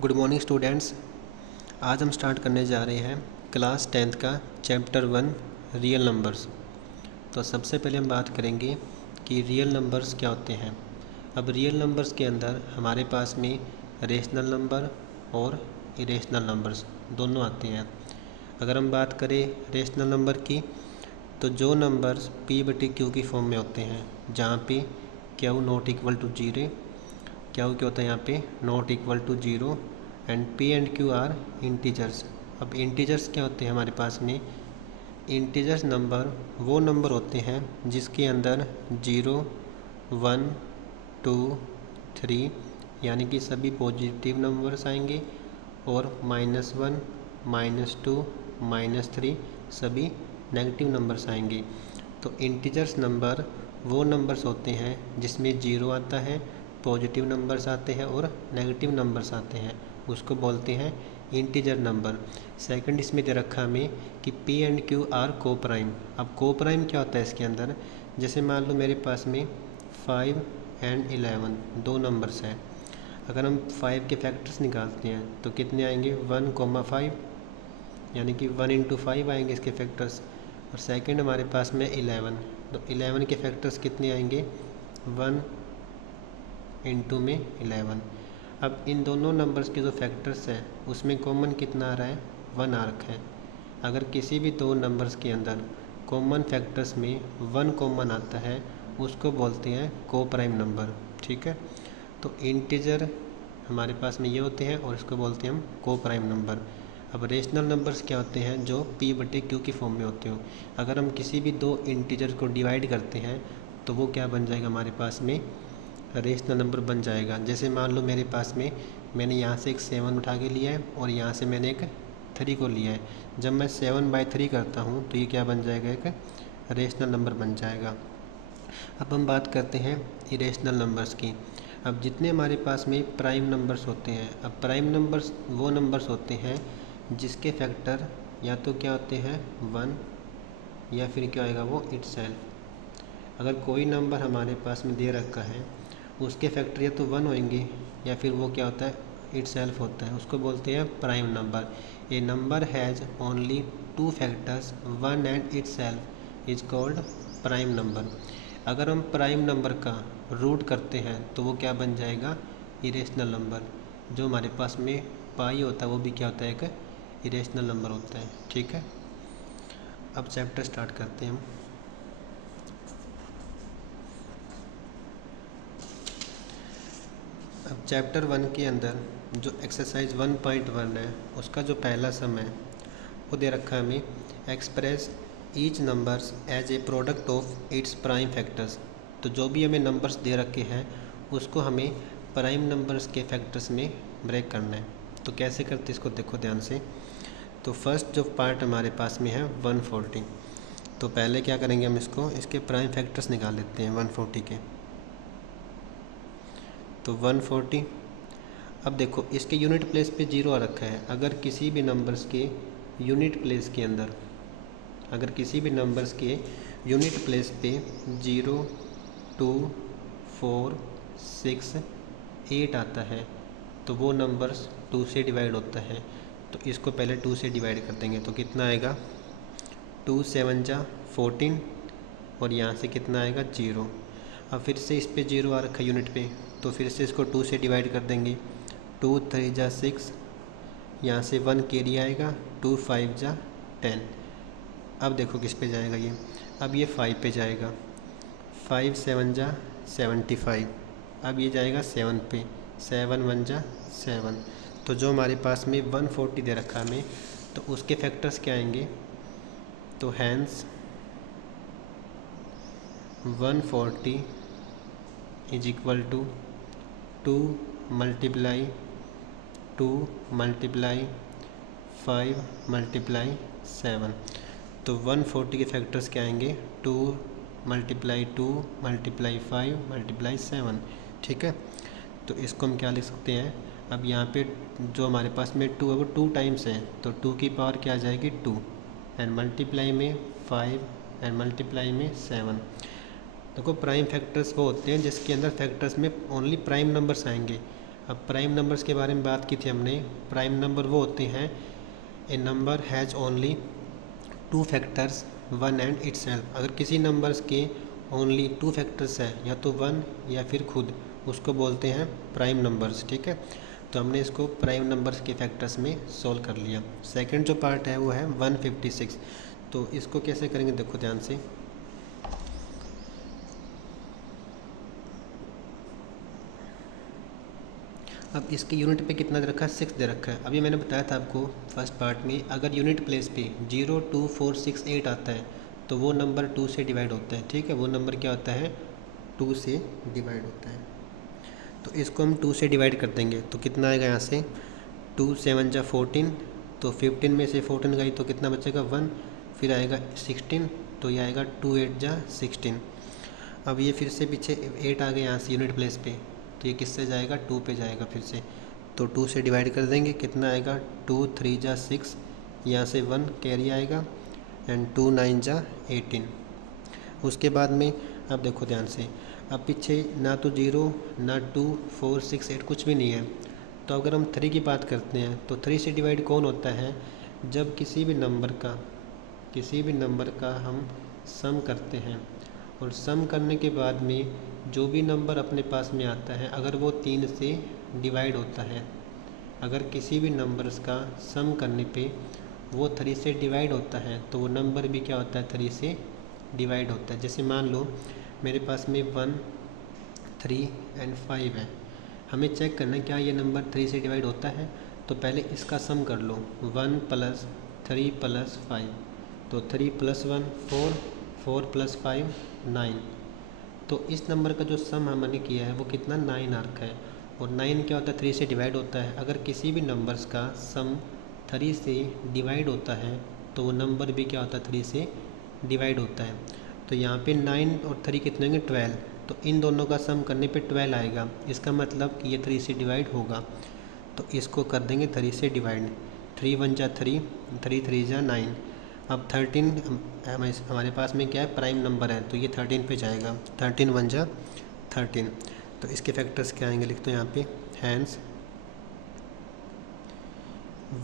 Good morning students. आज हम start करने जा रहे हैं क्लास 10th का चैप्टर 1 रियल नंबर्स। तो सबसे पहले हम बात करेंगे कि रियल नंबर्स क्या होते हैं। अब रियल नंबर्स के अंदर हमारे पास में रेशनल नंबर और इरेशनल नंबर्स दोनों आते हैं। अगर हम बात करें रेशनल नंबर की, तो जो नंबर्स p/q की फॉर्म में होते हैं, जहाँ पे q नॉट इक्वल टू 0, क्या होता है यहाँ पे not equal to 0 and p and q are integers. अब इंटीजर्स क्या होते हैं हमारे पास में? इंटीजर्स नंबर वो नंबर होते हैं जिसके अंदर 0, 1, 2, 3 यानी कि सभी पॉजिटिव नंबर्स आएंगे और -1, -2, -3 सभी नेगेटिव नंबर्स आएंगे। तो इंटीजर्स नंबर वो नंबर्स होते हैं जिसमें 0 आता है, पॉजिटिव नंबर्स आते हैं और नेगेटिव नंबर्स आते हैं, उसको बोलते हैं इंटीजर नंबर। सेकंड इसमें दे रखा हमें कि p एंड q आर को प्राइम। अब को प्राइम क्या होता है इसके अंदर? जैसे मान लो मेरे पास में 5 एंड 11 दो नंबर्स हैं। अगर हम 5 के फैक्टर्स निकालते हैं तो कितने आएंगे? 1,5 यानी कि 1 इंटू 5 आएंगे इसके फैक्टर्स। और सेकंड हमारे पास में 11, तो 11 के फैक्टर्स कितने आएंगे? 1 इंटू में 11। अब इन दोनों नंबर्स के जो फैक्टर्स हैं उसमें कॉमन कितना आ रहा है? 1 आ रखा है। अगर किसी भी दो नंबर्स के अंदर कॉमन फैक्टर्स में 1 कॉमन आता है उसको बोलते हैं को प्राइम नंबर। ठीक है, तो इंटीजर हमारे पास में ये होते हैं और इसको बोलते हैं हम को प्राइम नंबर। अब रेशनल नंबर्स क्या होते हैं? जो p/q की फॉर्म में होते हो। अगर हम किसी भी दो इंटीजर को डिवाइड करते हैं तो वो क्या बन जाएगा? हमारे पास में रेशनल नंबर बन जाएगा। जैसे मान लो मेरे पास में मैंने यहाँ से एक 7 उठा के लिया है और यहाँ से मैंने एक 3 को लिया है। जब मैं 7/3 करता हूँ तो ये क्या बन जाएगा? एक रेशनल नंबर बन जाएगा। अब हम बात करते हैं इरेशनल नंबर्स की। अब जितने हमारे पास में प्राइम नंबर्स होते हैं, अब प्राइम नंबर्स वो नंबर्स होते हैं जिसके फैक्टर या तो क्या होते हैं 1 या फिर क्या आएगा वो इटसेल्फ। अगर कोई नंबर हमारे पास में दे रखा है उसके फैक्टर या तो 1 होंगे या फिर वो क्या होता है इटसेल्फ होता है, उसको बोलते हैं prime number. A number has only 2 factors 1 and itself is called prime number. अगर हम प्राइम नंबर का रूट करते हैं तो वो क्या बन जाएगा? Irrational number. जो हमारे पास में पाई होता है वो भी क्या होता है? एक इरेशनल नंबर होता है। ठीक है, अब चैप्टर स्टार्ट करते हैं हम। अब चैप्टर 1 के अंदर जो एक्सरसाइज 1.1 है उसका जो पहला सम है वो दे रखा है हमें, express each numbers as a product of its prime factors. तो जो भी हमें नंबर्स दे रखे हैं उसको हमें प्राइम नंबर्स के फैक्टर्स में ब्रेक करना है। तो कैसे करते इसको देखो ध्यान से। तो फर्स्ट जो पार्ट हमारे पास में है 140, तो पहले क्या करेंगे हम इसके प्राइम फैक्टर्स निकाल लेते हैं 140 के। तो 140, अब देखो इसके यूनिट प्लेस पे 0 आ रखा है। अगर किसी भी नंबर्स के यूनिट प्लेस के अंदर, अगर किसी भी नंबर्स के यूनिट प्लेस पे 0, 2, 4, 6, 8 आता है तो वो नंबर्स 2 से डिवाइड होता है। तो इसको पहले 2 से डिवाइड कर देंगे तो कितना आएगा? 2 7 जा 14 और यहाँ से कितना आएगा? 0। अब फिर से इस पे 0 आ रखा है यूनिट पे, तो फिर से इसको 2 से डिवाइड कर देंगे। 2 3 जा 6, यहाँ से 1 कैरी आएगा, 2 5 जा 10। अब देखो किस पे जाएगा ये? अब ये 5 पे जाएगा, 5 7 जा 75। अब ये जाएगा 7 पे, 7 1 जा 7। तो जो हमारे पास में 140 दे रखा हमें, तो उसके फैक्टर्स क्या आएंगे? तो hence 140 is equal to 2 multiply 2 multiply 5 multiply 7। तो 140 के फैक्टर्स क्या आएंगे? 2 मल्टीप्लाई 2 मल्टीप्लाई 5 मल्टीप्लाई 7। ठीक है, तो इसको हम क्या लिख सकते हैं? अब यहाँ पे जो हमारे पास में 2 है वो 2 टाइम्स है, तो 2 की पावर क्या आ जाएगी? 2 एंड मल्टीप्लाई में 5 एंड मल्टीप्लाई में 7। देखो प्राइम फैक्टर्स वो होते हैं जिसके अंदर फैक्टर्स में ओनली प्राइम नंबर्स आएंगे। अब प्राइम नंबर्स के बारे में बात की थी हमने। प्राइम नंबर वो होते हैं a number has only two factors one and itself. अगर किसी नंबर्स के ओनली टू फैक्टर्स हैं, या तो वन या फिर खुद, उसको बोलते हैं प्राइम नंबर्स। ठीक है, तो हमने इसको प्राइम नंबर्स के फैक्टर्स में सोल्व कर लिया। सेकंड जो पार्ट है वो है 156। तो इसको कैसे करेंगे देखो ध्यान से। अब इसके यूनिट पे कितना दे रखा है, 6 दे रखा है। अभी मैंने बताया था आपको फर्स्ट पार्ट में, अगर यूनिट प्लेस पे 0, 2, 4, 6, 8 आता है तो वो नंबर 2 से डिवाइड होता है। ठीक है, वो नंबर क्या होता है, 2 से डिवाइड होता है। तो इसको हम 2 से डिवाइड कर देंगे तो कितना आएगा यहाँ से, 2 7 जा 14, तो 15 में से 14 गई तो कितना बचेगा 1, फिर आएगा 16, तो ये आएगा 2 8 जा 16। अब ये फिर से पीछे 8 आ गए यहाँ से यूनिट प्लेस पे, तो ये किससे जाएगा, 2 पे जाएगा फिर से। तो 2 से डिवाइड कर देंगे, कितना आएगा 2 3 जा 6, यहाँ से 1 कैरी आएगा, एंड 2 9 जा 18। उसके बाद में अब देखो ध्यान से, अब पीछे ना तो 0 ना 2 4 6 8 कुछ भी नहीं है। तो अगर हम 3 की बात करते हैं तो 3 से डिवाइड कौन होता है, जब किसी भी नंबर का हम सम करते हैं, और सम करने के बाद में जो भी नंबर अपने पास में आता है अगर वो 3 से डिवाइड होता है, अगर किसी भी नंबर्स का सम करने पे वो 3 से डिवाइड होता है तो वो नंबर भी क्या होता है, 3 से डिवाइड होता है। जैसे मान लो मेरे पास में 1 3 एंड 5 है, हमें चेक करना है क्या ये नंबर 3 से डिवाइड होता है। तो पहले इसका सम कर लो, 1 + 3 + 5, तो 3 + 1 4, 4 + 5 9। तो इस नंबर का जो सम हमने किया है वो कितना 9 आ रखा है, और 9 क्या होता है, 3 से डिवाइड होता है। अगर किसी भी नंबर्स का सम 3 से डिवाइड होता है तो वो नंबर भी क्या होता है, 3 से डिवाइड होता है। तो यहाँ पे 9 और 3 कितने होंगे, 12। तो इन दोनों का सम करने पे 12 आएगा, इसका मतलब कि ये 3 से डिवाइड होगा। तो इसको कर देंगे 3 से डिवाइड, 3 1 जा 3, 3 3 जा 9। अब 13 हमारे पास में क्या है, प्राइम नंबर है, तो ये 13 पे जाएगा, 13 1 जा 13। तो इसके फैक्टर्स क्या आएंगे, लिख दो यहाँ पे, hence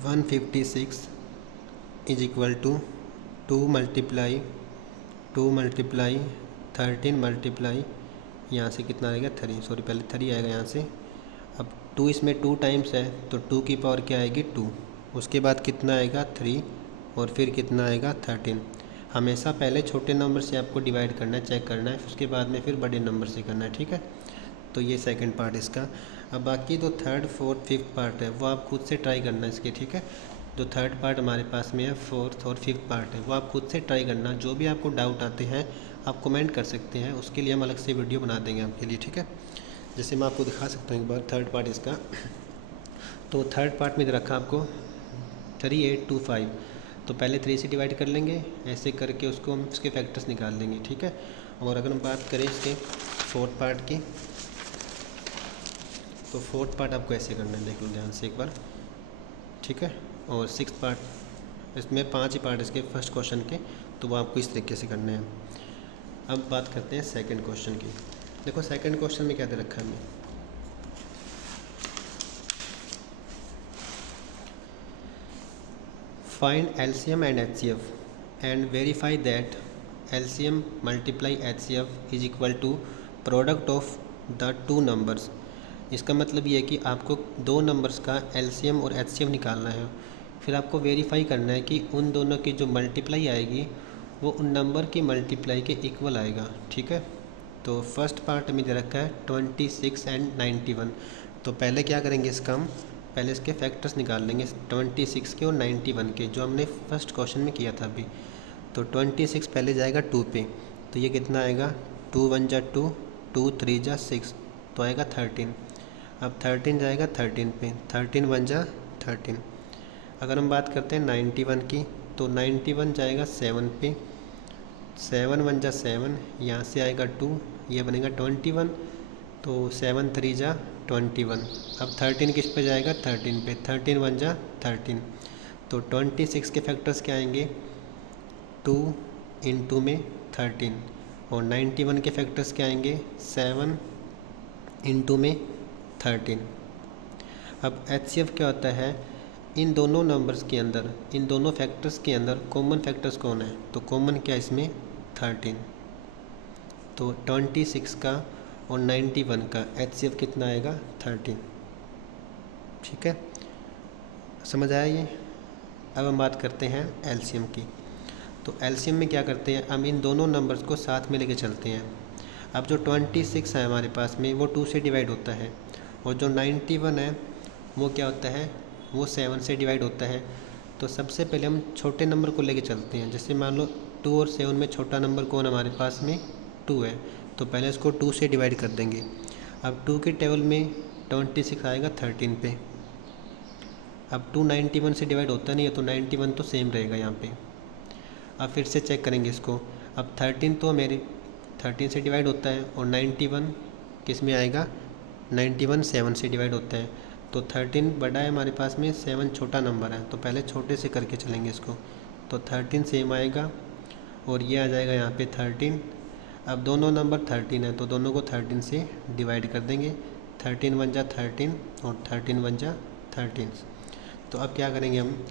156 is equal to 2 multiply 13 multiply, यहाँ से कितना आएगा 3, सॉरी पहले 3 आएगा यहाँ से। अब 2 इसमें 2 टाइम्स है तो 2 की पावर क्या आएगी 2, उसके बाद कितना आएगा 3, और फिर कितना आएगा 13। हमेशा पहले छोटे नंबर से आपको डिवाइड करना है, चेक करना है, उसके बाद में फिर बड़े नंबर से करना है। ठीक है, तो ये सेकंड पार्ट इसका। अब बाकी जो थर्ड फोर्थ फिफ्थ पार्ट है वो आप खुद से ट्राई करना इसके। ठीक है, जो थर्ड पार्ट हमारे पास में है, फोर्थ और फिफ्थ पार्ट है, वो आप खुद से ट्राई करना। जो भी आपको डाउट आते हैं आप कमेंट कर सकते हैं, उसके लिए हम अलग से वीडियो बना देंगे आपके लिए। ठीक है, जैसे मैं आपको दिखा सकता हूँ एक बार थर्ड पार्ट इसका। तो थर्ड पार्ट में रखा आपको 3825, तो पहले 3 से डिवाइड कर लेंगे, ऐसे करके उसको हम उसके फैक्टर्स निकाल लेंगे। ठीक है, और अगर हम बात करें इसके फोर्थ पार्ट की, तो फोर्थ पार्ट आपको ऐसे करना है, देख लो ध्यान से एक बार। ठीक है, और सिक्स पार्ट, इसमें 5 ही पार्ट इसके फर्स्ट क्वेश्चन के, तो वो आपको इस तरीके से करने हैं। अब बात करते हैं सेकंड क्वेश्चन की। देखो सेकंड क्वेश्चन में क्या दे रखा है हमें, find LCM and HCF and verify that LCM multiply HCF is equal to product of the two numbers. इसका मतलब ये है कि आपको दो नंबर्स का एलसीएम और एचसीएफ निकालना है, फिर आपको वेरीफाई करना है कि उन दोनों की जो मल्टीप्लाई आएगी वो उन नंबर की मल्टीप्लाई के इक्वल आएगा। ठीक है, तो फर्स्ट पार्ट में दे रखा है 26 एंड 91। तो पहले क्या करेंगे इसका, हम पहले इसके फैक्टर्स निकाल लेंगे 26 के और 91 के, जो हमने फर्स्ट क्वेश्चन में किया था अभी। तो 26 पहले जाएगा 2 पे, तो ये कितना आएगा 2 1 जा 2, 2 3 जा 6, तो आएगा 13। अब 13 जाएगा 13 पे, 13 1 जा 13। अगर हम बात करते हैं 91 की, तो 91 जाएगा 7 पे, 7 1 जा 7, यहाँ से आएगा 2, ये बनेगा 21, तो 7 3 जा 21। अब 13 किस पे जाएगा 13 पे, 13 1 जा 13। तो 26 के फैक्टर्स क्या आएंगे 2 × में 13, और 91 के फैक्टर्स क्या आएंगे 7 × में 13। अब HCF क्या होता है, इन दोनों नंबर्स के अंदर, इन दोनों फैक्टर्स के अंदर कॉमन फैक्टर्स कौन है, तो कॉमन क्या है इसमें 13। तो 26 का और 91 का HCF कितना आएगा 13। ठीक है, समझ आया ये। अब हम बात करते हैं LCM की। तो LCM में क्या करते हैं, हम इन दोनों नंबर्स को साथ में लेके चलते हैं। अब जो 26 है हमारे पास में वो 2 से डिवाइड होता है, और जो 91 है वो क्या होता है, वो 7 से डिवाइड होता है। तो सबसे पहले हम छोटे नंबर को लेके चलते हैं। जैसे मान लो 2 और 7 में छोटा नंबर कौन हमारे पास में 2 है, तो पहले इसको 2 से डिवाइड कर देंगे। अब 2 के टेबल में 26 आएगा 13 पे। अब 2 91 से डिवाइड होता नहीं है, तो 91 तो सेम रहेगा यहाँ पे। अब फिर से चेक करेंगे इसको। अब 13 तो मेरे 13 से डिवाइड होता है, और 91 किस में आएगा, 91 7 से डिवाइड होता है। तो 13 बड़ा है हमारे पास में, 7 छोटा नंबर है, तो पहले छोटे से करके चलेंगे इसको। तो 13 सेम आएगा, और ये आ जाएगा यहाँ पे 13। अब दोनों नंबर 13 है, तो दोनों को 13 से डिवाइड कर देंगे। 13 1 जा 13 और 13 1 जा 13। तो अब क्या करेंगे, हम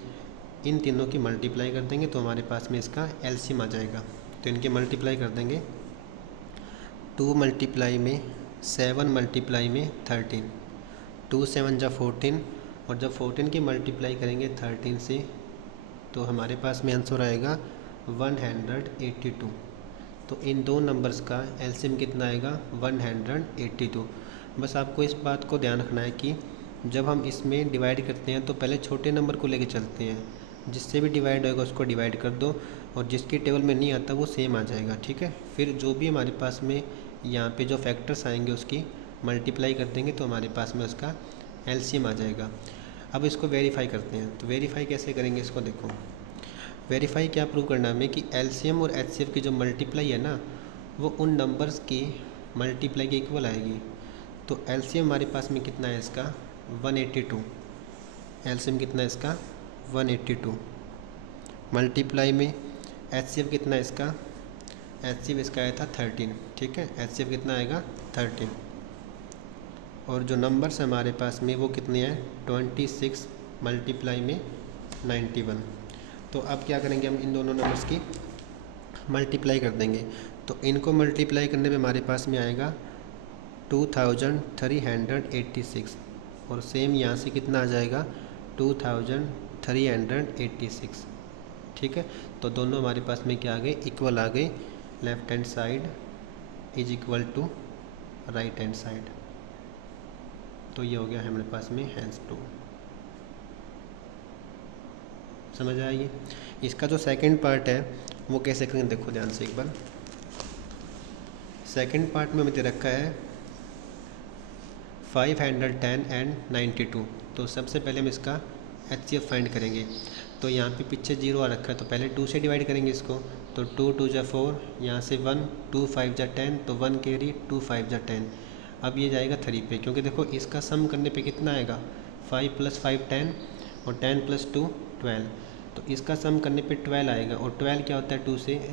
इन तीनों की मल्टीप्लाई कर देंगे, तो हमारे पास में इसका LCM आ जाएगा। तो इनके मल्टीप्लाई कर देंगे, 2 मल्टीप्लाई में 7 मल्टीप्लाई में 13, 2 7 जा 14, और जब 14 की मल्टीप्लाई करेंगे 13 से, तो हमारे पास में आंसर आएगा 182। तो इन दो नंबर्स का LCM कितना आएगा 182। बस आपको इस बात को ध्यान रखना है कि जब हम इसमें डिवाइड करते हैं तो पहले छोटे नंबर को लेके चलते हैं, जिससे भी डिवाइड होएगा उसको डिवाइड कर दो, और जिसकी टेबल में नहीं आता वो सेम आ जाएगा। ठीक है, फिर जो भी हमारे पास में यहाँ पे जो फैक्टर्स आएंगे उसकी मल्टीप्लाई कर देंगे, तो हमारे पास में उसका LCM आ जाएगा। अब इसको वेरीफाई करते हैं। तो वेरीफाई कैसे करेंगे, इसको देखो। वेरीफाई क्या प्रूव करना है हमें कि LCM और HCF की जो मल्टीप्लाई है ना, वो उन नंबर्स की मल्टीप्लाई के इक्वल आएगी। तो LCM हमारे पास में कितना है इसका 182। LCM कितना है इसका 182। मल्टीप्लाई में HCF कितना है इसका, HCF इसका आया था 13। ठीक है, HCF कितना आएगा 13। और जो नंबर्स हमारे पास में वो कितने हैं 26 मल्टीप्लाई में 91। तो अब क्या करेंगे, हम इन दोनों नंबर्स की मल्टीप्लाई कर देंगे। तो इनको मल्टीप्लाई करने में हमारे पास में आएगा 2386, और सेम यहाँ से कितना आ जाएगा 2386। ठीक है, तो दोनों हमारे पास में क्या आ गए, इक्वल आ गए। Left hand side is equal to right hand side. तो ये हो गया हमारे पास में हैंस टू। समझ आइए। इसका जो सेकंड पार्ट है वो कैसे करेंगे, देखो ध्यान से एक बार। सेकंड पार्ट में हमें दे रखा है 510 एंड 92। तो सबसे पहले हम इसका HCF फाइंड करेंगे। तो यहाँ पे पीछे 0 आ रखा है, तो पहले 2 से डिवाइड करेंगे इसको। तो 2 2 जा 4, यहाँ से 1, 2 5 जा 10, तो 1 कैरी, 2 5 जा 10। अब ये जाएगा 3 पे, क्योंकि देखो इसका सम करने पे कितना आएगा 5 + 5 10, और 10 + 2 12। तो इसका सम करने पे 12 आएगा, और 12 क्या होता है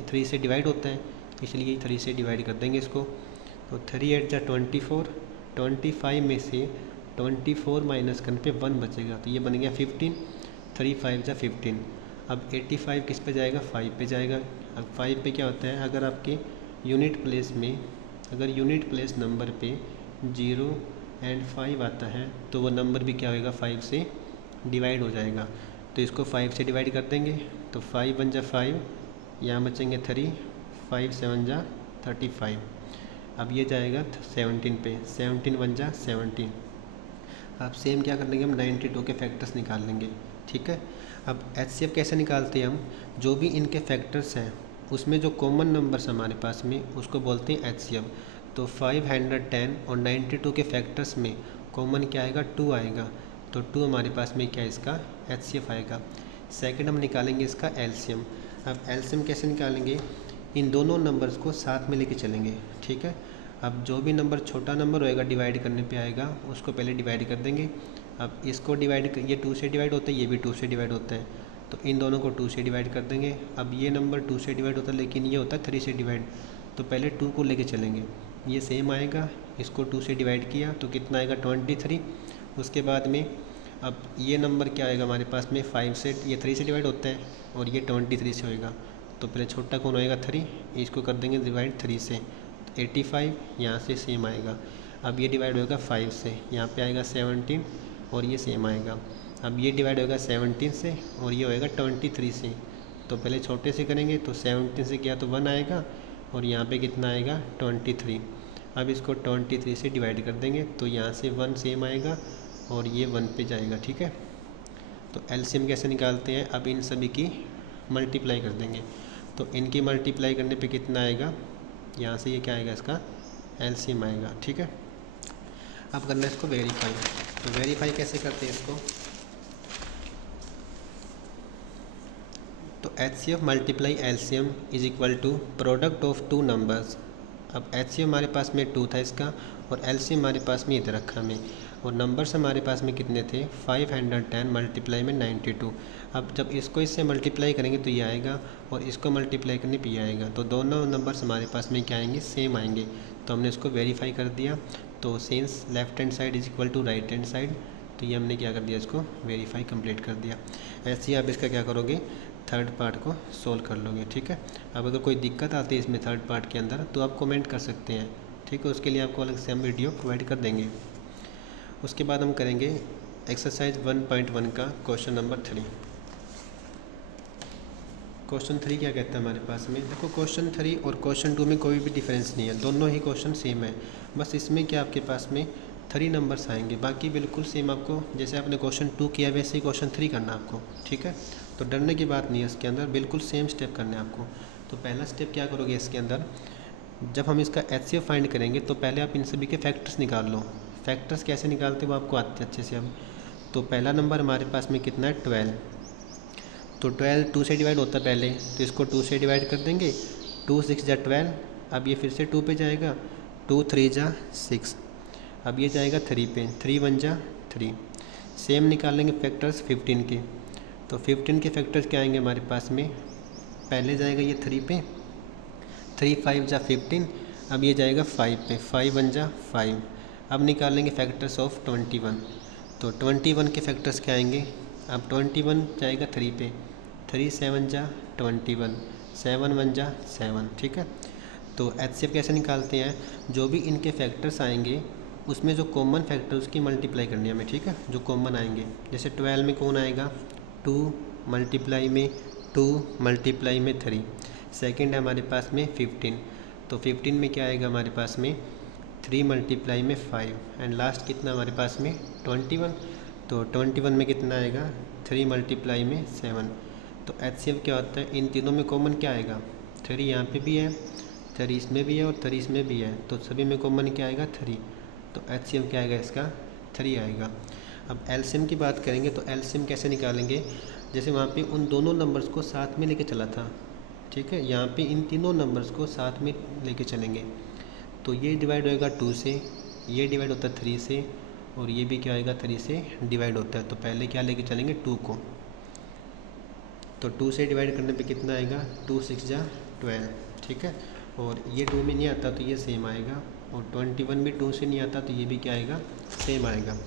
3 से डिवाइड होता है, इसलिए 3 से डिवाइड कर देंगे इसको। तो 3 8 जा 24, 25 में से 24 माइनस करने पे 1 बचेगा, तो ये बन गया 15, 3 5 जा 15। अब 85 किस पे जाएगा 5 पे जाएगा। अब 5 पे क्या होता है, अगर आपके यूनिट प्लेस में, अगर यूनिट प्लेस नंबर पे 0 एंड 5 आता है, तो वो नंबर भी क्या होगा 5 से डिवाइड हो जाएगा। तो इसको 5 से डिवाइड कर देंगे, तो 5 1 जा 5, यहाँ बचेंगे 3, 5 7 जा 35। अब ये जाएगा 17 पे, 17 1 जा 17। अब सेम क्या कर लेंगे, हम 92 के फैक्टर्स निकाल लेंगे। ठीक है, अब HCF कैसे निकालते हैं हम, जो भी इनके फैक्टर्स हैं उसमें जो कॉमन नंबर्स हमारे पास में उसको बोलते हैं HCF। तो 510 और 92 के फैक्टर्स में कॉमन क्या आएगा 2 आएगा, तो 2 हमारे पास में क्या इसका HCF आएगा। सेकंड हम निकालेंगे इसका LCM। अब LCM कैसे निकालेंगे, इन दोनों नंबर्स को साथ में लेके चलेंगे। ठीक है, अब जो भी नंबर छोटा नंबर होएगा डिवाइड करने पे आएगा, उसको पहले डिवाइड कर देंगे। अब इसको डिवाइड, ये 2 से डिवाइड होता है, ये भी 2 से डिवाइड होता है, तो इन दोनों को 2 से डिवाइड कर देंगे। अब ये नंबर 2 से डिवाइड होता है, लेकिन ये होता है 3 से डिवाइड, तो पहले 2 को लेके चलेंगे। ये सेम आएगा, इसको 2 से डिवाइड किया तो कितना आएगा 23, उसके बाद में अब ये नंबर क्या आएगा हमारे पास में 5 से, ये 3 से डिवाइड होता है और ये 23 से होएगा। तो पहले छोटा कौन होएगा 3, इसको कर देंगे डिवाइड 3 से, 85 यहाँ से सेम आएगा। अब ये डिवाइड होगा 5 से, यहाँ पे आएगा 17 और ये सेम आएगा। अब ये डिवाइड होगा 17 से और ये होएगा 23 से। तो पहले छोटे से करेंगे तो 17 से किया तो 1 आएगा और यहाँ पे कितना आएगा 23। अब इसको 23 से डिवाइड कर देंगे तो यहाँ से 1 सेम आएगा और ये 1 पे जाएगा। ठीक है, तो एलसीएम कैसे निकालते हैं, अब इन सभी की मल्टीप्लाई कर देंगे। तो इनकी मल्टीप्लाई करने पे कितना आएगा, यहाँ से ये क्या आएगा इसका एलसीएम आएगा। ठीक है, अब करना है इसको वेरीफाई। तो वेरीफाई कैसे करते हैं इसको, तो HCF multiply LCM is equal to product of two numbers. अब HCF हमारे पास में 2 था इसका और एलसीएम हमारे पास में इधर रखा हमें, और नंबर्स हमारे पास में कितने थे 510 मल्टीप्लाई में 92। अब जब इसको इससे मल्टीप्लाई करेंगे तो ये आएगा और इसको मल्टीप्लाई करने पे ये आएगा, तो दोनों नंबर्स हमारे पास में क्या आएंगे सेम आएंगे। तो हमने इसको वेरीफाई कर दिया। तो since left hand side is equal to right hand side, तो ये हमने क्या कर दिया, इसको वेरीफाई कंप्लीट कर दिया। ऐसे ही आप इसका क्या करोगे, थर्ड पार्ट को सोल्व कर लोगे। ठीक है, अब अगर कोई दिक्कत आती है इसमें थर्ड पार्ट के अंदर तो आप कमेंट कर सकते हैं। ठीक है, उसके लिए आपको अलग से हम वीडियो प्रोवाइड कर देंगे। उसके बाद हम करेंगे एक्सरसाइज 1.1 का क्वेश्चन नंबर 3। क्वेश्चन 3 क्या कहता है हमारे पास में, देखो क्वेश्चन 3 और क्वेश्चन 2 में कोई भी डिफरेंस नहीं है, दोनों ही क्वेश्चन सेम है। बस इसमें क्या आपके पास में 3 नंबर्स आएंगे, बाकी बिल्कुल सेम। आपको जैसे आपने क्वेश्चन 2 किया वैसे ही क्वेश्चन 3 करना आपको। ठीक है, तो डरने की बात नहीं है, इसके अंदर बिल्कुल सेम स्टेप करने हैं आपको। तो पहला स्टेप क्या करोगे इसके अंदर, जब हम इसका HCF फाइंड करेंगे तो पहले आप इन सभी के फैक्टर्स निकाल लो। फैक्टर्स कैसे निकालते वो आपको आते अच्छे से। अब तो पहला नंबर हमारे पास में कितना है 12, तो 12 2 से डिवाइड होता है पहले, तो इसको 2 से डिवाइड कर देंगे। 2 6 जा 12, अब ये फिर से 2 पे जाएगा, 2 3 जा 6, अब ये जाएगा 3 पे, 3 1 जा 3। सेम निकालेंगे फैक्टर्स 15 के, तो 15 के फैक्टर्स क्या आएंगे हमारे पास में, पहले जाएगा ये 3 पे, 3 5 जा 15, अब ये जाएगा 5 पे, 5 1 जा 5। अब निकालेंगे फैक्टर्स ऑफ 21, तो 21 के फैक्टर्स क्या आएंगे, अब 21 जाएगा 3 पे, 3 7 जा 21, 7 1 जा 7। ठीक है, तो HCF कैसे निकालते हैं, जो भी इनके फैक्टर्स आएंगे उसमें जो कॉमन फैक्टर उसकी मल्टीप्लाई करनी है हमें। ठीक है, जो कॉमन आएंगे, जैसे 12 में कौन आएगा 2 मल्टीप्लाई में 2 मल्टीप्लाई में 3। सेकंड है हमारे पास में 15, तो 15 में क्या आएगा हमारे पास में 3 मल्टीप्लाई में 5। एंड लास्ट कितना हमारे पास में 21, तो 21 में कितना आएगा 3 मल्टीप्लाई में 7। तो HCF क्या होता है, इन तीनों में कॉमन क्या आएगा, 3 यहाँ पे भी है, 3 इसमें भी है और 3 इसमें भी है, तो सभी में कॉमन क्या आएगा 3। तो HCF क्या आएगा इसका 3 आएगा। अब LCM की बात करेंगे तो LCM कैसे निकालेंगे, जैसे वहाँ पे उन दोनों नंबर्स को साथ में लेके चला था। ठीक है, यहाँ पे इन तीनों नंबर्स को साथ में लेके चलेंगे, तो ये डिवाइड होएगा 2 से, ये डिवाइड होता है 3 से, और ये भी क्या होएगा 3 से डिवाइड होता है। तो पहले क्या लेके चलेंगे 2 को, तो 2 से डिवाइड करने पे कितना आएगा 2 6 जा 12। ठीक है, और ये 2 में नहीं आता तो ये सेम आएगा, और 21 भी 2 से नहीं आता तो ये भी क्या आएगा सेम आएगा।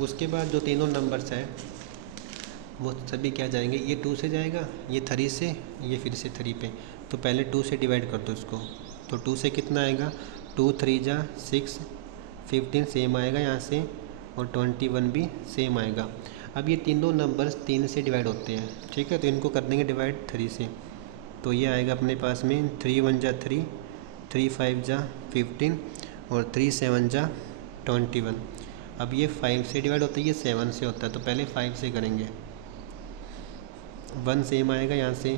उसके बाद जो तीनों नंबर्स हैं वो सभी क्या जाएंगे, ये 2 से जाएगा, ये 3 से, ये फिर से 3 पे, तो पहले 2 से डिवाइड कर दो इसको, तो 2 से कितना आएगा 2 3 जा 6, 15 सेम आएगा यहाँ से, और 21 भी सेम आएगा। अब ये तीनों नंबर्स 3 से डिवाइड होते हैं। ठीक है, तो इनको कर देंगे डिवाइड 3 से, तो ये आएगा अपने पास में 3 1 जा 3, 3 5 जा 15, और 3 7 जा 21। अब ये 5 से डिवाइड होता है, ये 7 से होता है, तो पहले 5 से करेंगे, 1 सेम आएगा यहाँ से,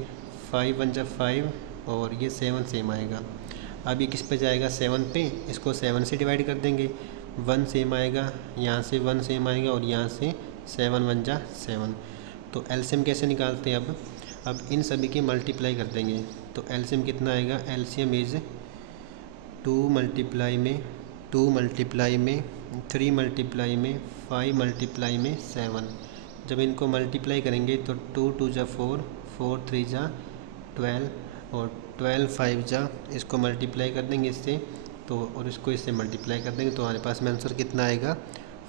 5 1 जा 5, और ये 7 सेम आएगा। अब ये किस पे जाएगा 7 पे, इसको 7 से डिवाइड कर देंगे, 1 सेम आएगा, यहाँ से 1 सेम आएगा, और यहाँ से 7 1 जा 7। तो LCM कैसे निकालते हैं, अब इन सभी की मल्टीप्लाई कर देंगे, तो LCM कितना आएगा, LCM इज़ 2 मल्टीप्लाई में 2 मल्टीप्लाई में 3 मल्टीप्लाई में 5 मल्टीप्लाई में 7। जब इनको मल्टीप्लाई करेंगे तो 2 2 जा 4, 4 3 जा 12, और 12 5 जा, इसको मल्टीप्लाई कर देंगे इससे, तो और इसको इससे मल्टीप्लाई कर देंगे, तो हमारे पास में आंसर कितना आएगा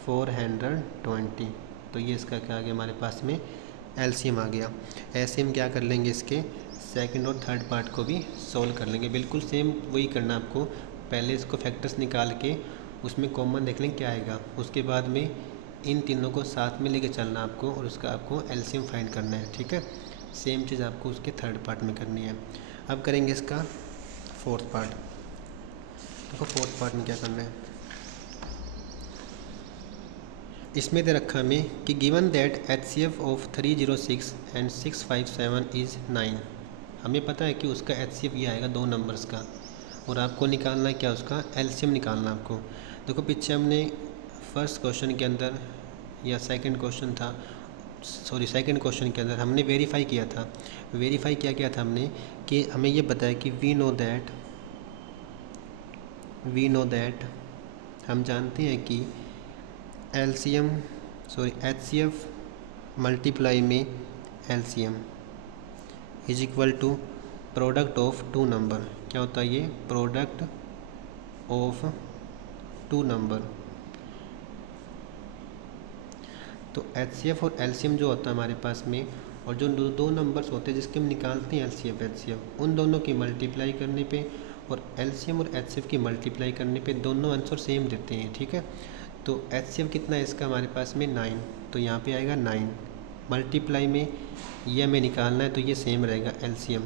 420। तो ये इसका क्या आ गया हमारे पास में, एलसीएम आ गया। ऐसे हम क्या कर लेंगे, इसके सेकंड और थर्ड पार्ट को भी सॉल्व कर लेंगे। बिल्कुल सेम वही करना आपको, पहले इसको फैक्टर्स निकाल के उसमें कॉमन देख लें क्या आएगा, उसके बाद में इन तीनों को साथ में लेके चलना आपको और उसका आपको एलसीएम फाइंड करना है। ठीक है, सेम चीज़ आपको उसके थर्ड पार्ट में करनी है। अब करेंगे इसका फोर्थ पार्ट। देखो फोर्थ पार्ट में क्या करना है, इसमें दे रखा हमें कि given that HCF of 306 and 657 is 9। हमें पता है कि उसका HCF ये आएगा 2 नंबर्स का, और आपको निकालना है क्या, उसका एलसीएम निकालना आपको। देखो पीछे हमने फर्स्ट क्वेश्चन के अंदर या सेकंड क्वेश्चन के अंदर हमने वेरीफाई किया था। वेरीफाई क्या किया था हमने कि हमें ये बताया कि वी नो दैट हम जानते हैं कि HCF मल्टीप्लाई में LCM is equal to product of 2 number. क्या होता है ये, प्रोडक्ट ऑफ 2 नंबर। तो HCF और एलसीएम जो होता है हमारे पास में, और जो दो नंबर्स होते हैं जिसके हम निकालते हैं HCF, उन दोनों की मल्टीप्लाई करने पे और एलसीएम और HCF की मल्टीप्लाई करने पे दोनों आंसर सेम देते हैं। ठीक है, तो HCF कितना है इसका हमारे पास में 9, तो यहाँ पे आएगा 9। मल्टीप्लाई में ये हमें निकालना है, तो ये सेम रहेगा एलसीएम।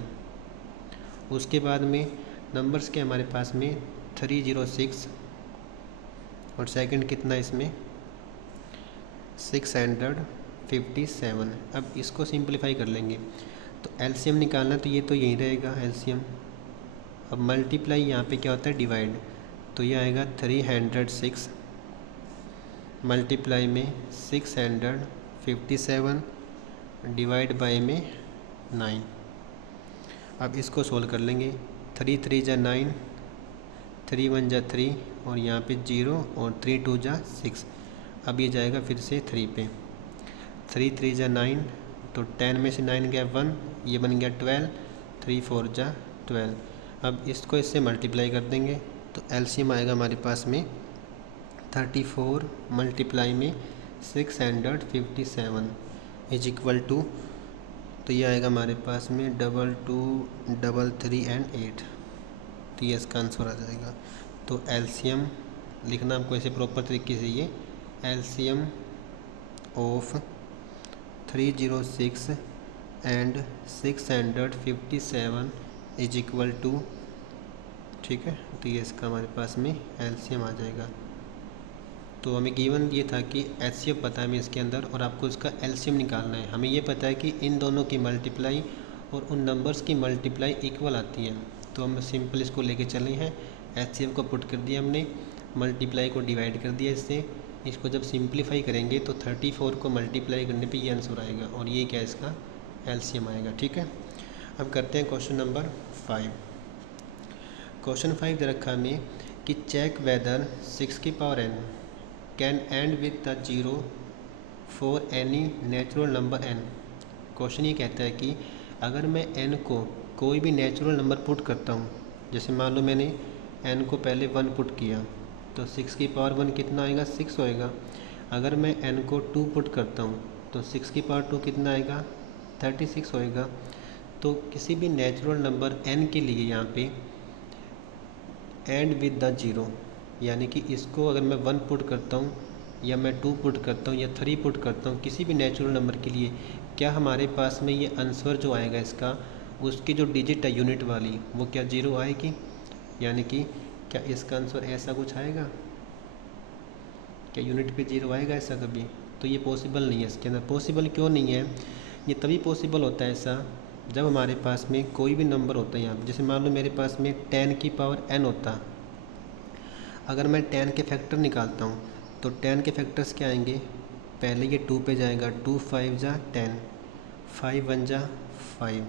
उसके बाद में नंबर्स के हमारे पास में 306 और सेकंड कितना इसमें 657। अब इसको सिंपलीफाई कर लेंगे, तो एलसीएम निकालना, तो ये तो यही रहेगा एलसीएम। अब मल्टीप्लाई यहाँ पे क्या होता है, डिवाइड, तो ये आएगा 306 मल्टीप्लाई में 657 डिवाइड बाय में 9। अब इसको सोल्व कर लेंगे, 3 3 जा 9, 3 1 जा 3 और यहाँ पे 0 और 3 2 जा 6। अब ये जाएगा फिर से 3 पे, 3 3 जा 9, तो 10 में से 9 गया 1, ये बन गया 12, 3 4 जा 12। अब इसको इससे मल्टीप्लाई कर देंगे, तो एलसीएम आएगा हमारे पास में 34 मल्टीप्लाई में 657 इज इक्वल टू, तो ये आएगा हमारे पास में 22 33 एंड 8। तो ये इसका आंसर आ जाएगा। तो एलसीएम लिखना आपको ऐसे प्रॉपर तरीके से, ये LCM of 306 and 657 is equal to, ठीक है, तो ये इसका हमारे पास में एलसीएम आ जाएगा। तो हमें गिवन ये था कि HCF पता है हमें इसके अंदर, और आपको इसका एलसीएम निकालना है। हमें ये पता है कि इन दोनों की मल्टीप्लाई और उन नंबर्स की मल्टीप्लाई इक्वल आती है, तो हम सिंपल इसको लेके चले हैं। HCF को पुट कर दिया हमने, मल्टीप्लाई को डिवाइड कर दिया इससे। इसको जब सिंप्लीफाई करेंगे तो 34 को मल्टीप्लाई करने पे ये आंसर आएगा, और ये क्या इसका एलसीएम आएगा। ठीक है, अब करते हैं क्वेश्चन नंबर 5। क्वेश्चन 5 दे रखा हमें कि चेक वेदर 6 की power n can and with the 0 for any natural number n। Question ये कहता है कि अगर मैं n को कोई भी नेचुरल नंबर पुट करता हूँ, जैसे मान लो मैंने n को पहले 1 पुट किया, तो 6 की पावर 1 कितना आएगा, 6 होएगा। अगर मैं n को 2 पुट करता हूँ तो 6 की पावर 2 कितना आएगा, 36 होएगा। तो किसी भी नेचुरल नंबर n के लिए यहाँ पे एंड विद द 0, यानी कि इसको अगर मैं 1 पुट करता हूँ या मैं 2 पुट करता हूँ या 3 पुट करता हूँ, किसी भी नेचुरल नंबर के लिए, क्या हमारे पास में ये आंसर जो आएगा इसका, उसकी जो डिजिट है यूनिट वाली, वो क्या 0 आएगी। यानी कि क्या इसका आंसर ऐसा कुछ आएगा, क्या यूनिट पे 0 आएगा ऐसा कभी, तो ये पॉसिबल नहीं है इसके अंदर। पॉसिबल क्यों नहीं है, ये तभी पॉसिबल होता है ऐसा जब हमारे पास में कोई भी नंबर होता है। यहाँ जैसे मान लो मेरे पास में 10 की पावर n होता, अगर मैं 10 के फैक्टर निकालता हूँ तो 10 के फैक्टर्स क्या आएंगे, पहले ये 2 पे जाएगा, 2 5 जा 10, 5 1 जा 5,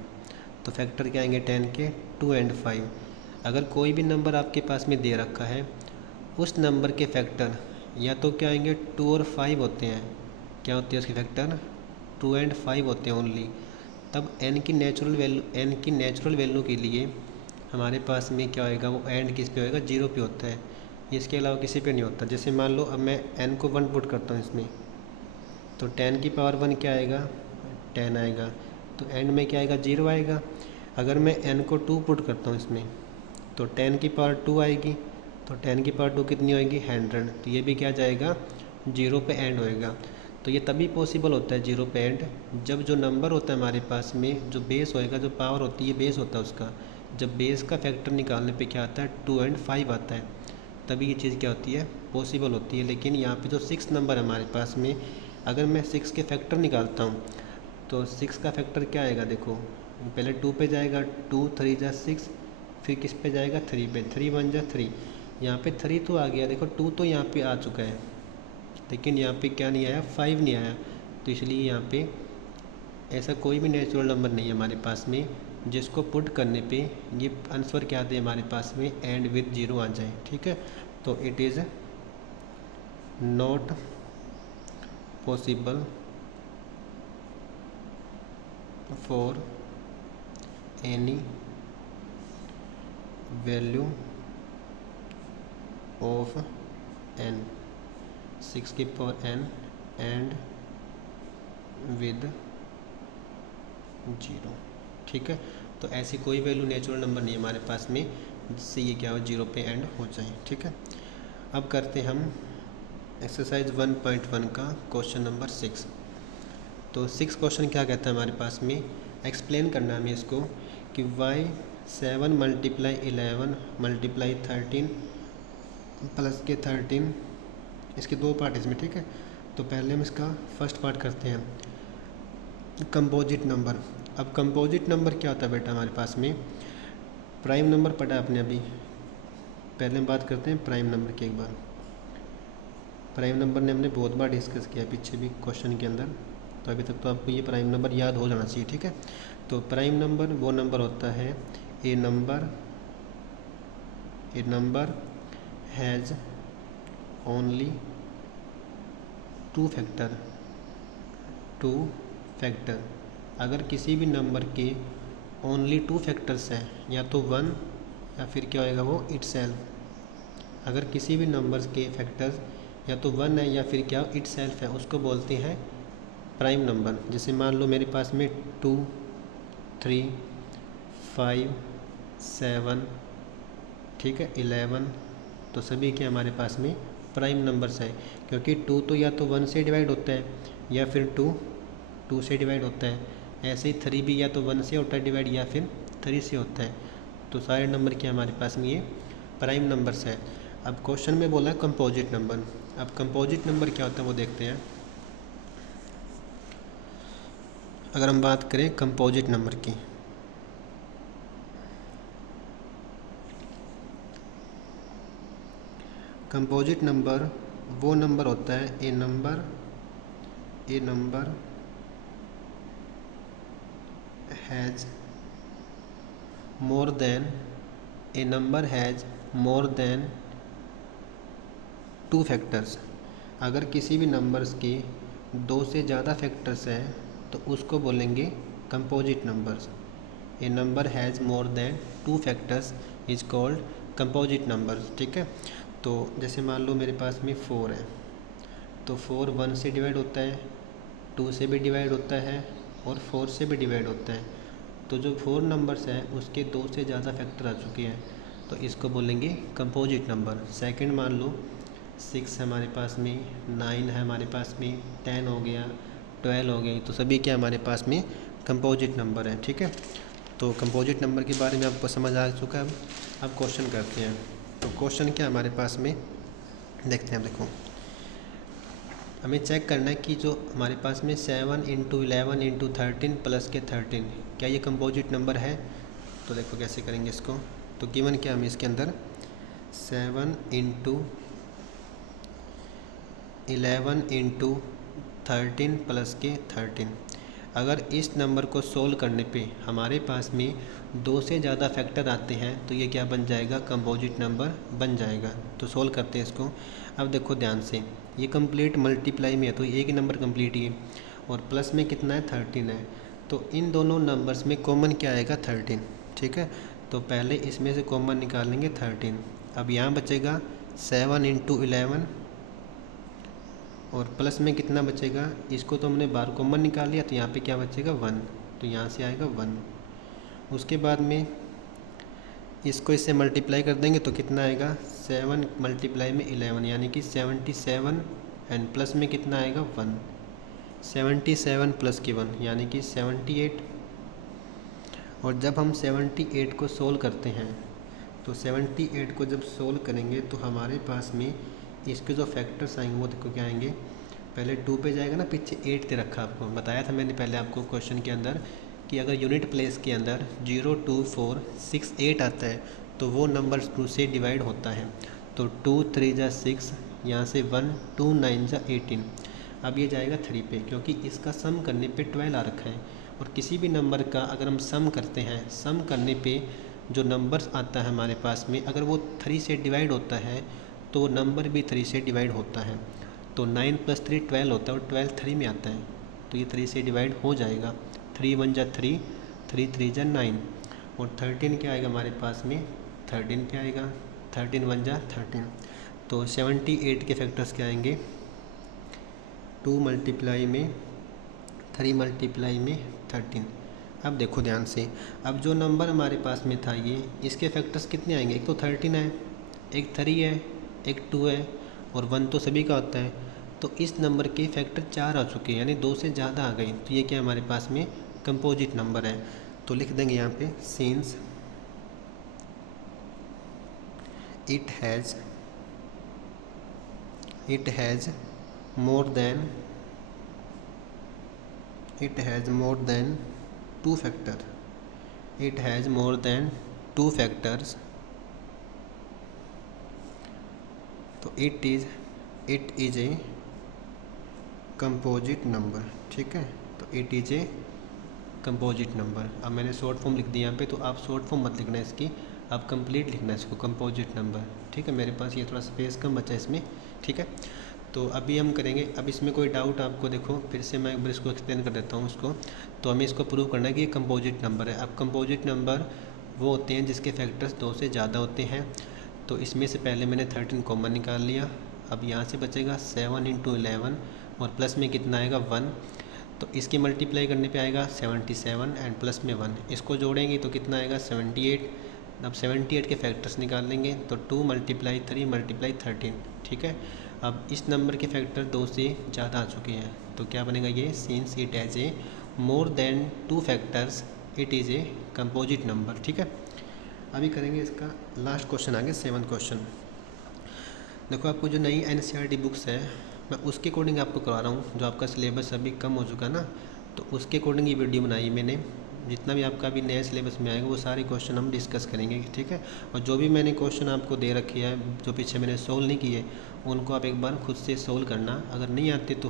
तो फैक्टर क्या आएंगे 10 के 2 एंड 5। अगर कोई भी नंबर आपके पास में दे रखा है, उस नंबर के फैक्टर या तो क्या आएंगे 2 और 5 होते हैं, क्या होते हैं उसके फैक्टर 2 एंड 5 होते हैं ओनली। तब n की नेचुरल वैल्यू के लिए हमारे पास में क्या होएगा, वो एंड किस पे होएगा, 0 पे होता है। इसके अलावा किसी पे नहीं होता। जैसे मान लो अब मैं n को 1 पुट करता हूँ इसमें, तो 10 की पावर 1 क्या आएगा, 10 आएगा। तो एंड में क्या आएगा, 0 आएगा। अगर मैं n को 2 पुट करता हूँ इसमें, तो 10 की पावर 2 आएगी। तो 10 की पावर 2 कितनी होएगी, 100। तो ये भी क्या जाएगा, 0 पे एंड होएगा। तो ये तभी पॉसिबल होता है 0 पे एंड, जब जो नंबर होता है हमारे पास में, जो बेस होएगा, जो पावर होती है बेस होता है उसका, जब बेस का फैक्टर निकालने पे क्या आता है, 2 and 5 आता है, तभी ये चीज़ क्या होती है, पॉसिबल होती है। लेकिन यहाँ पे जो 6 नंबर है हमारे पास में, अगर मैं 6 के फैक्टर निकालता हूँ, तो 6 का फैक्टर क्या आएगा, देखो पहले 2 पे जाएगा, 2 3 जा 6, फिर किस पे जाएगा, 3 पे, 3 1 जा 3। यहाँ पे 3 तो आ गया, देखो 2 तो यहाँ पे आ चुका है, लेकिन यहाँ पे क्या नहीं आया, 5 नहीं आया। तो इसलिए यहाँ पे ऐसा कोई भी नेचुरल नंबर नहीं है हमारे पास में जिसको पुट करने पे ये आंसर क्या दे हमारे पास में, एंड विद 0 आ जाए। ठीक है, तो it is not possible for any value of n 6 की पावर n एंड विद 0। ठीक है, तो ऐसी कोई वैल्यू नेचुरल नंबर नहीं है हमारे पास में जिससे ये क्या हो, 0 पे एंड हो जाए। ठीक है, अब करते हैं हम एक्सरसाइज 1.1 का क्वेश्चन नंबर 6। तो 6 क्वेश्चन क्या कहता है हमारे पास में, एक्सप्लेन करना है हमें इसको कि y 7 × 11 × 13 प्लस के 13, इसके दो पार्ट इसमें। ठीक है, तो पहले हम इसका फर्स्ट पार्ट करते हैं, कंपोजिट नंबर। अब कंपोजिट नंबर क्या होता है बेटा हमारे पास में, प्राइम नंबर पढ़ा आपने अभी, पहले हम बात करते हैं प्राइम नंबर की। एक बार प्राइम नंबर ने हमने बहुत बार डिस्कस किया पीछे भी क्वेश्चन के अंदर, तो अभी तक तो आपको ये प्राइम नंबर याद हो जाना चाहिए। ठीक है, तो प्राइम नंबर वो नंबर होता है, a number has only two factor. अगर किसी भी नंबर के ओनली 2 फैक्टर्स हैं, या तो 1 या फिर क्या होएगा वो इटसेल्फ। अगर किसी भी नंबर्स के फैक्टर्स या तो 1 है या फिर क्या इटसेल्फ है, उसको बोलते हैं प्राइम नंबर। जैसे मान लो मेरे पास में 2 3 5 7, ठीक है, 11, तो सभी के हमारे पास में प्राइम नंबर्स हैं, क्योंकि 2 तो या तो 1 से डिवाइड होता है या फिर 2 से डिवाइड होता है। ऐसे ही 3 भी या तो 1 से होता है डिवाइड या फिर 3 से होता है। तो सारे नंबर के हमारे पास में ये प्राइम नंबर्स है। अब क्वेश्चन में बोला है कंपोजिट नंबर। अब कंपोजिट नंबर क्या होता है वो देखते हैं। अगर हम बात करें कंपोजिट नंबर की, कंपोजिट नंबर वो नंबर होता है, a number has more than 2 factors. अगर किसी भी नंबर्स के 2 से ज़्यादा फैक्टर्स हैं तो उसको बोलेंगे composite numbers. A number has more than 2 factors is called composite numbers. ठीक है, तो जैसे मान लो मेरे पास में 4 है, तो 4 1 से डिवाइड होता है, 2 से भी डिवाइड होता है और 4 से भी डिवाइड होता है। तो जो 4 नंबर्स हैं उसके 2 से ज़्यादा फैक्टर आ चुके हैं, तो इसको बोलेंगे कंपोजिट नंबर। सेकंड मान लो 6 है हमारे पास में, 9 है हमारे पास में, 10 हो गया, 12 हो गई, तो सभी क्या हमारे पास में कंपोजिट नंबर है। ठीक है, तो कंपोजिट नंबर के बारे में आपको समझ आ चुका है। अब क्वेश्चन करते हैं। तो क्वेश्चन क्या हमारे पास में देखते हैं। देखो, हमें चेक करना है कि जो हमारे पास में 7 × 11 × 13 प्लस के 13, क्या ये कंपोजिट नंबर है। तो देखो कैसे करेंगे इसको। तो गिवन क्या हमें इसके अंदर 7 × 11 × 13 प्लस के 13। अगर इस नंबर को सोल्व करने पे हमारे पास में 2 से ज़्यादा फैक्टर आते हैं तो ये क्या बन जाएगा, कंपोजिट नंबर बन जाएगा। तो सोल्व करते हैं इसको। अब देखो ध्यान से, ये कंप्लीट मल्टीप्लाई में है तो एक ही नंबर कंप्लीट ही है, और प्लस में कितना है 13 है, तो इन दोनों नंबर्स में कॉमन क्या आएगा 13। ठीक है, तो पहले इसमें से कॉमन निकालेंगे 13। अब यहाँ बचेगा 7 इंटू 11 और प्लस में कितना बचेगा, इसको तो हमने बार कॉमन निकाल लिया तो यहाँ पे क्या बचेगा 1, तो यहाँ से आएगा 1। उसके बाद में इसको इससे मल्टीप्लाई कर देंगे तो कितना आएगा 7 मल्टीप्लाई में 11 यानी कि 77 एंड प्लस में कितना आएगा 1, 77 प्लस की 1 यानी कि 78। और जब हम 78 को सोल्व करते हैं तो 78 को जब सोल्व करेंगे तो हमारे पास में इसके जो फैक्टर्स आएंगे वो देखो क्या आएंगे, पहले 2 पे जाएगा ना, पीछे 8 दे रखा आपको बताया था मैंने पहले आपको क्वेश्चन के अंदर कि अगर यूनिट प्लेस के अंदर 0 2 4 6 8 आता है तो वो नंबर 2 से डिवाइड होता है। तो 2 3 जा 6, यहाँ से 1 2 9 जा 18। अब ये जाएगा 3 पे क्योंकि इसका सम करने पे 12 आ रखा है। और किसी भी नंबर का अगर हम सम करते हैं, सम करने पे जो नंबर्स आता है हमारे पास में अगर वो 3 से डिवाइड होता है तो वो नंबर भी 3 से डिवाइड होता है। तो 9 + 3 12 होता है और 12 3 में आता है तो ये 3 से डिवाइड हो जाएगा। 3 1 जा 3, 3 3 जा 9 और 13 क्या आएगा हमारे पास में, 13 क्या आएगा, 13 1 जा 13। तो 78 के फैक्टर्स क्या आएंगे, 2 मल्टीप्लाई में 3 मल्टीप्लाई में 13। अब देखो ध्यान से, अब जो नंबर हमारे पास में था ये, इसके फैक्टर्स कितने आएंगे, एक तो 13 है, एक 3 है, एक 2 है और 1 तो सभी का होता है। तो इस नंबर के फैक्टर 4 आ चुके हैं यानी 2 से ज़्यादा आ गए, तो ये क्या हमारे पास में कंपोजिट नंबर है। तो लिख देंगे यहाँ पे since it has more than 2 factor, it has more than 2 factors, तो it is a composite number। ठीक है, तो it is a composite number। अब मैंने शॉर्ट फॉर्म लिख दिया यहाँ पे, तो आप शॉर्ट फॉर्म मत लिखना इसकी, आप कंप्लीट लिखना है इसको, कंपोजिट नंबर। ठीक है, मेरे पास ये थोड़ा स्पेस कम बचा इसमें। ठीक है, तो अभी हम करेंगे, अब इसमें कोई डाउट आपको, देखो फिर से मैं एक बार इसको एक्सप्लेन कर देता हूँ उसको। तो हमें इसको प्रूव करना है कि ये कंपोजिट नंबर है। अब कंपोजिट नंबर वो होते हैं जिसके फैक्टर्स 2 से ज़्यादा होते हैं। तो इसमें से पहले मैंने 13 कॉमन निकाल लिया, अब यहाँ से बचेगा 7 इंटू 11 और प्लस में कितना आएगा 1, तो इसकी मल्टीप्लाई करने पे आएगा 77 एंड प्लस में 1, इसको जोड़ेंगे तो कितना आएगा 78। अब 78 के फैक्टर्स निकाल लेंगे तो 2 मल्टीप्लाई 3 मल्टीप्लाई 13। ठीक है, अब इस नंबर के फैक्टर 2 से ज़्यादा आ चुके हैं तो क्या बनेगा ये, since it has a more than 2 factors it is a composite number. ठीक है, अभी करेंगे इसका लास्ट क्वेश्चन, आगे 7th क्वेश्चन। देखो आपको जो नई NCERT बुक्स है मैं उसके अकॉर्डिंग आपको करवा रहा हूँ, जो आपका सिलेबस अभी कम हो चुका ना, तो उसके अकॉर्डिंग ये वीडियो बनाई मैंने। जितना भी आपका अभी नया सिलेबस में आएगा वो सारे क्वेश्चन हम डिस्कस करेंगे। ठीक है, और जो भी मैंने क्वेश्चन आपको दे रखी है जो पीछे मैंने सोल्व नहीं किए उनको आप एक बार खुद से सोल्व करना, अगर नहीं आते तो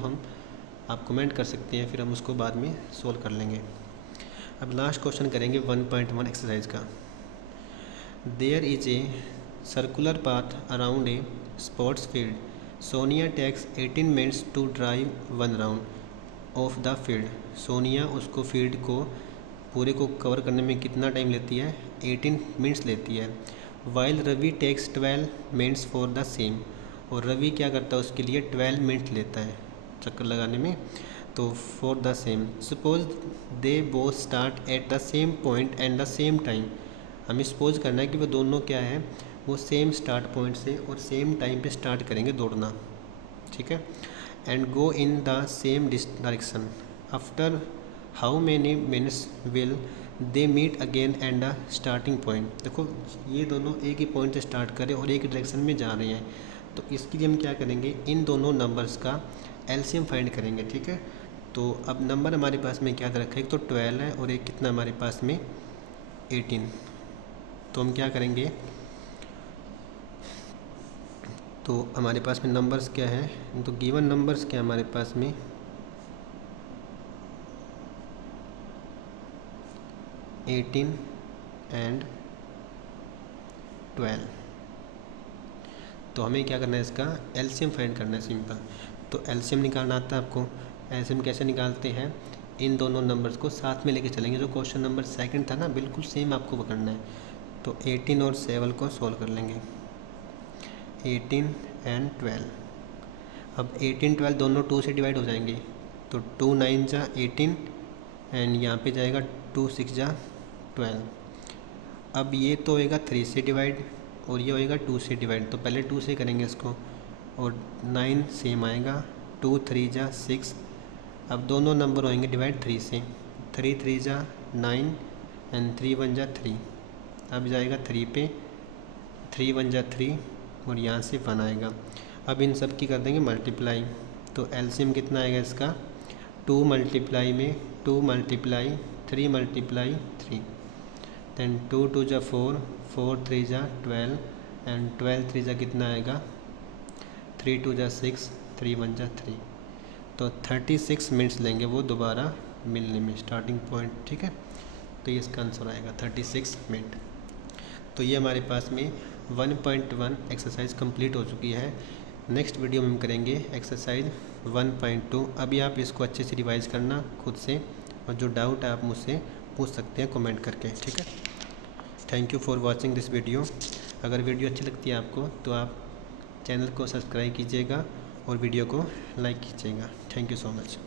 आप कमेंट कर सकते हैं, फिर हम उसको बाद में सोल्व कर लेंगे। अब लास्ट क्वेश्चन करेंगे 1.1 एक्सरसाइज का। There is a circular path around a sports field, Sonia takes 18 minutes to drive 1 round of the field. Sonia उसको फील्ड को पूरे को कवर करने में कितना टाइम लेती है, 18 मिनट्स लेती है। While Ravi takes 12 minutes for the same, और रवि क्या करता है उसके लिए 12 मिनट्स लेता है चक्कर लगाने में, तो for the same. Suppose they both start at the same point and the same time. हमें सपोज करना है कि वो दोनों क्या है, वो सेम स्टार्ट पॉइंट से और सेम टाइम पे स्टार्ट करेंगे दौड़ना। ठीक है, and go in the same direction. After how many minutes will they meet again and the starting point. देखो ये दोनों एक ही पॉइंट से स्टार्ट करें और एक ही डायरेक्शन में जा रहे हैं, तो इसके लिए हम क्या करेंगे, इन दोनों नंबर्स का एलसीएम फाइंड करेंगे। ठीक है, तो अब नंबर हमारे पास में क्या रखा है, एक तो 12 है और एक कितना हमारे पास में 18। तो हम क्या करेंगे, तो हमारे पास में नंबर्स क्या है, तो गिवन नंबर्स क्या हमारे पास में 18 एंड 12। तो हमें क्या करना है, इसका एलसीएम फाइंड करना है सिंपल। तो एलसीएम निकालना आता है आपको। एलसीएम कैसे निकालते हैं, इन दोनों नंबर्स को साथ में लेके चलेंगे। जो क्वेश्चन नंबर 2 था ना, बिल्कुल सेम आपको पकड़ना है। तो 18 और 7 को सोल्व कर लेंगे। 18 एंड 12। अब 18 12 दोनों 2 से डिवाइड हो जाएंगे, तो 2 9 जा 18 एंड यहाँ पे जाएगा 2 6 जा 12। अब ये तो होएगा 3 से डिवाइड और ये होएगा 2 से डिवाइड, तो पहले 2 से करेंगे इसको, और 9 सेम आएगा, 2 3 जा 6। अब दोनों नंबर होंगे डिवाइड 3 से, 3 3 जा 9 एंड 3 1 जा 3। अब जाएगा 3 पे, 3 1 जा 3 और यहाँ से 1 आएगा। अब इन सब की कर देंगे मल्टीप्लाई, तो एलसीएम कितना आएगा इसका, 2 मल्टीप्लाई में 2 मल्टीप्लाई 3 मल्टीप्लाई 3, दैन 2 2 जा 4, 4 3 जा 12 एंड 12 3 जा कितना आएगा, 3 2 जा 6, 3 1 जा 3। तो 36 मिनट्स लेंगे वो दोबारा मिलने में, स्टार्टिंग पॉइंट, ठीक है। तो ये इसका आंसर आएगा 36 मिनट। तो ये हमारे पास में 1.1 एक्सरसाइज कंप्लीट हो चुकी है। नेक्स्ट वीडियो में हम करेंगे एक्सरसाइज 1.2। अभी आप इसको अच्छे से रिवाइज करना खुद से, और जो डाउट है आप मुझसे पूछ सकते हैं कमेंट करके, ठीक है। Thank you for watching this video. अगर वीडियो अच्छी लगती है आपको तो आप चैनल को सब्सक्राइब कीजिएगा और वीडियो को लाइक कीजिएगा। Thank you so much.